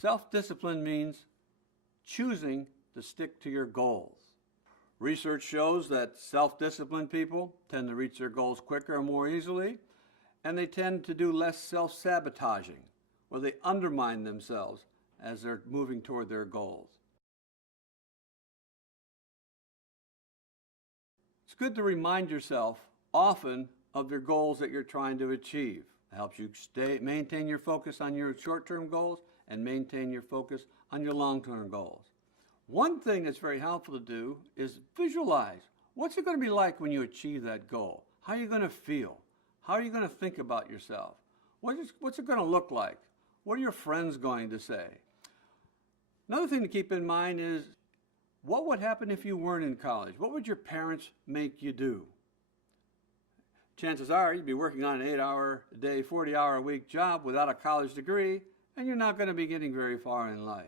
Self-discipline means choosing to stick to your goals. Research shows that self-disciplined people tend to reach their goals quicker and more easily, and they tend to do less self-sabotaging, where they undermine themselves as they're moving toward their goals. It's good to remind yourself often of your goals that you're trying to achieve. It helps you maintain your focus on your short-term goals and maintain your focus on your long-term goals. One thing that's very helpful to do is visualize. What's it going to be like when you achieve that goal? How are you going to feel? How are you going to think about yourself? What's it going to look like? What are your friends going to say? Another thing to keep in mind is, what would happen if you weren't in college? What would your parents make you do? Chances are you'd be working on an 8-hour-a-day, 40-hour-a-week job without a college degree, and you're not going to be getting very far in life.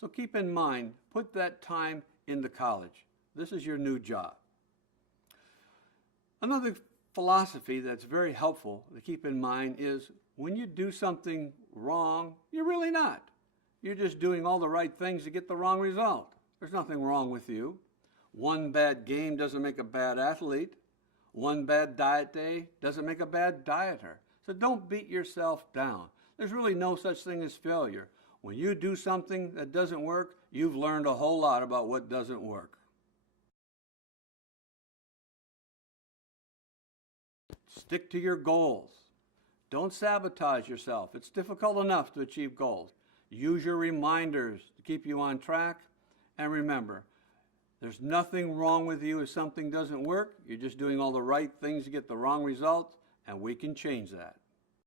So keep in mind, put that time into college. This is your new job. Another philosophy that's very helpful to keep in mind is, when you do something wrong, you're really not. You're just doing all the right things to get the wrong result. There's nothing wrong with you. One bad game doesn't make a bad athlete. One bad diet day doesn't make a bad dieter. So don't beat yourself down. There's really no such thing as failure. When you do something that doesn't work, you've learned a whole lot about what doesn't work. Stick to your goals. Don't sabotage yourself. It's difficult enough to achieve goals. Use your reminders to keep you on track. And remember, there's nothing wrong with you if something doesn't work. You're just doing all the right things to get the wrong results, and we can change that.